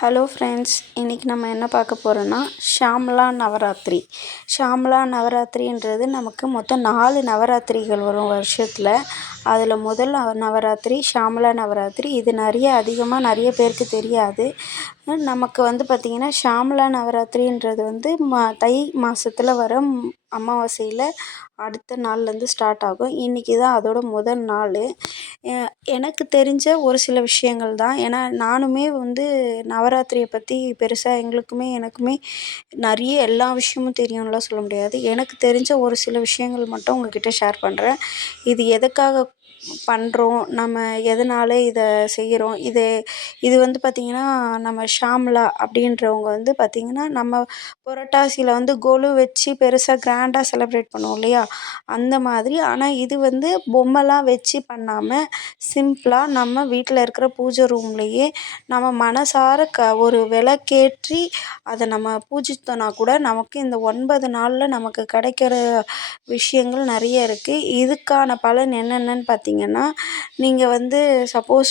Hello friends இன்றைக்கி நம்ம என்ன பார்க்க போகிறோன்னா ஷாம்லா நவராத்திரி. ஷாம்லா நவராத்திரின்றது நமக்கு மொத்தம் நாலு நவராத்திரிகள் வரும் வருஷத்தில். அதில் முதல் நவராத்திரி ஷாம்லா நவராத்திரி. இது நிறைய அதிகமாக நிறைய பேருக்கு தெரியாது. நமக்கு வந்து பார்த்திங்கன்னா ஷாம்லா நவராத்திரின்றது வந்து ம தை மாதத்துல வர அமாவாசையில் அடுத்த நாள்லேருந்து ஸ்டார்ட் ஆகும். இன்றைக்கி தான் அதோட முதல் நாள். எனக்கு தெரிஞ்ச ஒரு சில விஷயங்கள் தான். ஏன்னா நானுமே வந்து நவராத்திரியை பற்றி பெருசாக எங்களுக்குமே எனக்குமே நிறைய எல்லா விஷயமும் தெரியும்லாம் சொல்ல முடியாது. எனக்கு தெரிஞ்ச ஒரு சில விஷயங்கள் மட்டும் உங்கள்கிட்ட ஷேர் பண்ணுறேன் இது எதுக்காக பண்ணுறோம் நம்ம எதனால் இதை செய்கிறோம் இது இது வந்து பார்த்திங்கன்னா நம்ம ஷாம்லா அப்படின்றவங்க வந்து பார்த்திங்கன்னா நம்ம புரட்டாசியில் வந்து கொலு வச்சு பெருசாக கிராண்டாக செலிப்ரேட் பண்ணுவோம் இல்லையா? அந்த மாதிரி. ஆனால் இது வந்து பொம்மைலாம் வச்சு பண்ணாமல் சிம்பிளாக நம்ம வீட்டில் இருக்கிற பூஜை ரூம்லேயே நம்ம மனசார க ஒரு விளக்கேற்றி அதை நம்ம பூஜித்தோன்னா கூட நமக்கு இந்த ஒன்பது நாளில் நமக்கு கிடைக்கிற விஷயங்கள் நிறைய இருக்குது இதுக்கான பலன் என்னென்னன்னு பார்த்திங்கன்னா நீங்கள் வந்து சப்போஸ்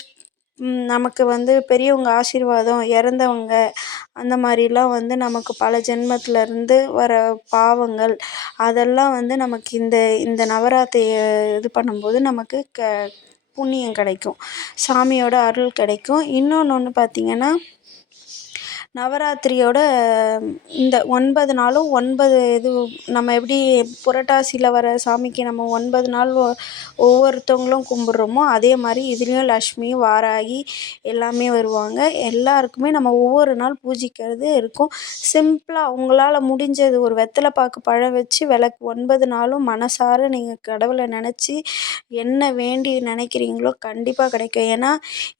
நமக்கு வந்து பெரியவங்க ஆசீர்வாதம் இறந்தவங்க அந்த மாதிரிலாம் வந்து நமக்கு பல ஜென்மத்திலருந்து வர பாவங்கள் அதெல்லாம் வந்து நமக்கு இந்த இந்த நவராத்திரியை இது பண்ணும்போது நமக்கு க புண்ணியம் கிடைக்கும். சாமியோட அருள் கிடைக்கும். இன்னொன்று ஒன்று பார்த்திங்கன்னா நவராத்திரியோட இந்த ஒன்பது நாளும் ஒன்பது இது நம்ம எப்படி புரட்டாசியில் வர சாமிக்கு நம்ம ஒன்பது நாள் ஒவ்வொருத்தவங்களும் கும்பிட்றோமோ அதே மாதிரி இதுலேயும் லக்ஷ்மி வாராகி எல்லாமே வருவாங்க. எல்லாருக்குமே நம்ம ஒவ்வொரு நாள் பூஜிக்கிறது இருக்கும். சிம்பிளாக உங்களால் முடிஞ்சது ஒரு வெத்தலை பாக்கு பழம் வச்சு விளக்கு ஒன்பது நாளும் மனசார நீங்கள் கடவுளை நினச்சி என்ன வேண்டி நினைக்கிறீங்களோ கண்டிப்பாக கிடைக்கும். ஏன்னா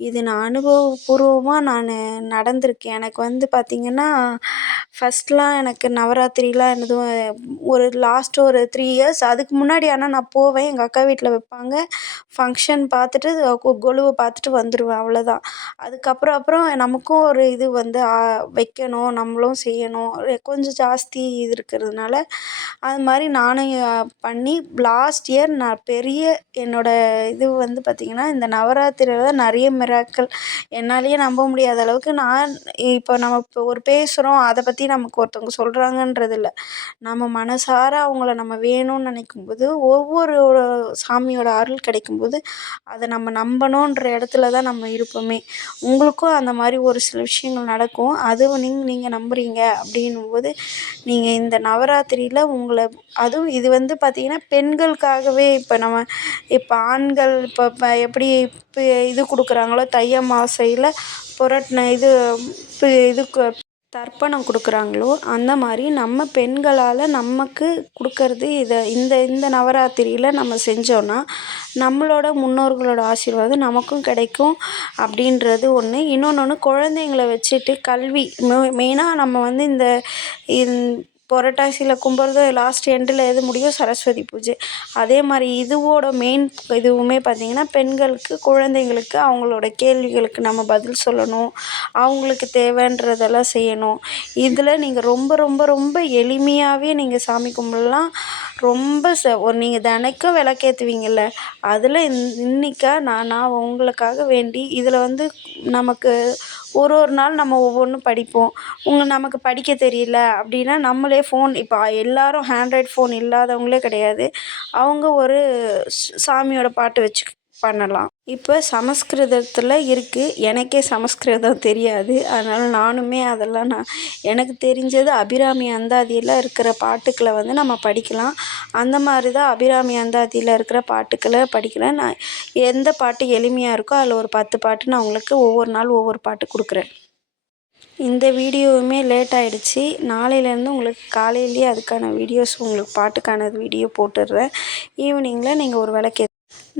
இது நான் அனுபவபூர்வமாக நான் நடந்திருக்கேன். எனக்கு வந்து பார்த்திங்கன்னா ஃபஸ்ட்லாம் எனக்கு நவராத்திரிலாம் எதுவும் ஒரு லாஸ்ட் ஒரு த்ரீ இயர்ஸ் அதுக்கு முன்னாடி ஆனால் நான் போவேன். எங்கள் அக்கா வீட்டில் வைப்பாங்க. ஃபங்க்ஷன் பார்த்துட்டு கொ கொலுவை பார்த்துட்டு வந்துடுவேன் அவ்வளோதான் அதுக்கப்புறம் அப்புறம் நமக்கும் ஒரு இது வந்து வைக்கணும் நம்மளும் செய்யணும். கொஞ்சம் ஜாஸ்தி இது இருக்கிறதுனால அது மாதிரி நானும் பண்ணி லாஸ்ட் இயர் நான் பெரிய என்னோடய இது வந்து பார்த்திங்கன்னா இந்த நவராத்திரியில் தான் நிறைய மிராக்கள் என்னாலேயே நம்ப முடியாத அளவுக்கு நான் இப்போ நம்ம இப்போ ஒரு பேசுகிறோம் அதை பற்றி நமக்கு ஒருத்தவங்க சொல்கிறாங்கன்றது இல்லை நம்ம மனசார அவங்கள நம்ம வேணும்னு நினைக்கும் போது ஒவ்வொரு சாமியோட அருள் கிடைக்கும்போது அதை நம்ம நம்பணுன்ற இடத்துல தான் நம்ம இருப்போமே. உங்களுக்கும் அந்த மாதிரி ஒரு சில விஷயங்கள் நடக்கும். அது நீங்கள் நீங்கள் நம்புகிறீங்க அப்படின்னும்போது நீங்கள் இந்த நவராத்திரியில் உங்களை அதுவும் இது வந்து பார்த்திங்கன்னா பெண்களுக்காகவே இப்போ நம்ம இப்போ ஆண்கள் இப்போ இப்போ எப்படி இப்போ இது கொடுக்குறாங்களோ தை அமாவாசையில் புரட்டின இது இப்போ இதுக்கு தர்ப்பணம் கொடுக்குறாங்களோ அந்த மாதிரி நம்ம பெண்களால் நமக்கு கொடுக்கறது இதை இந்த இந்த நவராத்திரியில் நம்ம செஞ்சோன்னா நம்மளோட முன்னோர்களோட ஆசீர்வாதம் நமக்கும் கிடைக்கும் அப்படின்றது ஒன்று இன்னொன்று ஒன்று குழந்தைங்கள வச்சுட்டு கல்வி மெயினாக நம்ம வந்து இந்த புரட்டாசியில் கும்பிட்றது லாஸ்ட் எண்டில் எது முடியும் சரஸ்வதி பூஜை. அதே மாதிரி இதுவோட மெயின் இதுவுமே பார்த்திங்கன்னா பெண்களுக்கு குழந்தைங்களுக்கு அவங்களோட கேள்விகளுக்கு நம்ம பதில் சொல்லணும். அவங்களுக்கு தேவைன்றதெல்லாம் செய்யணும். இதில் நீங்கள் ரொம்ப ரொம்ப ரொம்ப எளிமையாகவே நீங்கள் சாமி கும்பிட்லாம். ரொம்ப ச ஒரு நீங்கள் தினைக்கும் விளக்கேற்றுவீங்கள்ல அதில் இன் இன்றைக்கா நான் நான் உங்களுக்காக வேண்டி இதில் வந்து நமக்கு ஒரு ஒரு நாள் நம்ம ஒவ்வொன்றும் படிப்போம். உங்க நமக்கு படிக்க தெரியல அப்படின்னா நம்மளே ஃபோன் இப்போ எல்லோரும் ஹேண்ட்ராய்ட் ஃபோன் இல்லாதவங்களே கிடையாது. அவங்க ஒரு சாமியோட பாட்டு வச்சு பண்ணலாம். இப்போ சமஸ்கிருதத்தில் இருக்குது எனக்கே சமஸ்கிருதம் தெரியாது. அதனால் நானுமே அதெல்லாம் நான் எனக்கு தெரிஞ்சது அபிராமி அந்தாதியில் இருக்கிற பாட்டுக்களை வந்து நம்ம படிக்கலாம். அந்த மாதிரி தான் அபிராமி அந்தாதியில் இருக்கிற பாட்டுக்களை படிக்கிறேன் நான் எந்த பாட்டு எளிமையாக இருக்கோ அதில் ஒரு பத்து பாட்டு நான் உங்களுக்கு ஒவ்வொரு நாள் ஒவ்வொரு பாட்டு கொடுக்குறேன். இந்த வீடியோவுமே லேட் ஆகிடுச்சி நாளையிலேருந்து உங்களுக்கு காலையிலேயே அதுக்கான வீடியோஸ் உங்களுக்கு பாட்டுக்கான வீடியோ போட்டுடுறேன். ஈவினிங்கில் நீங்கள் ஒரு விளக்கு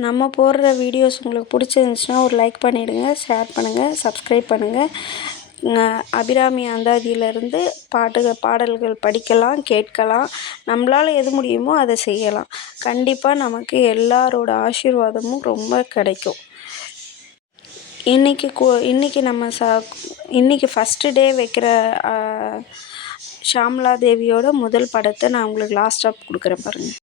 நம்ம போடுற வீடியோஸ் உங்களுக்கு பிடிச்சிருந்துச்சின்னா ஒரு லைக் பண்ணிவிடுங்க ஷேர் பண்ணுங்கள் சப்ஸ்கிரைப் பண்ணுங்கள் அபிராமி அந்தாதியிலேருந்து பாட்டுகள் பாடல்கள் படிக்கலாம் கேட்கலாம். நம்மளால் எது முடியுமோ அதை செய்யலாம். கண்டிப்பாக நமக்கு எல்லாரோட ஆசீர்வாதமும் ரொம்ப கிடைக்கும். இன்றைக்கி கோ இன்றைக்கி நம்ம ச இன்றைக்கி ஃபஸ்ட்டு டே வைக்கிற ஷாம்லா தேவியோட முதல் படத்தை நான் உங்களுக்கு லாஸ்ட்டாக கொடுக்குறேன் பாருங்கள்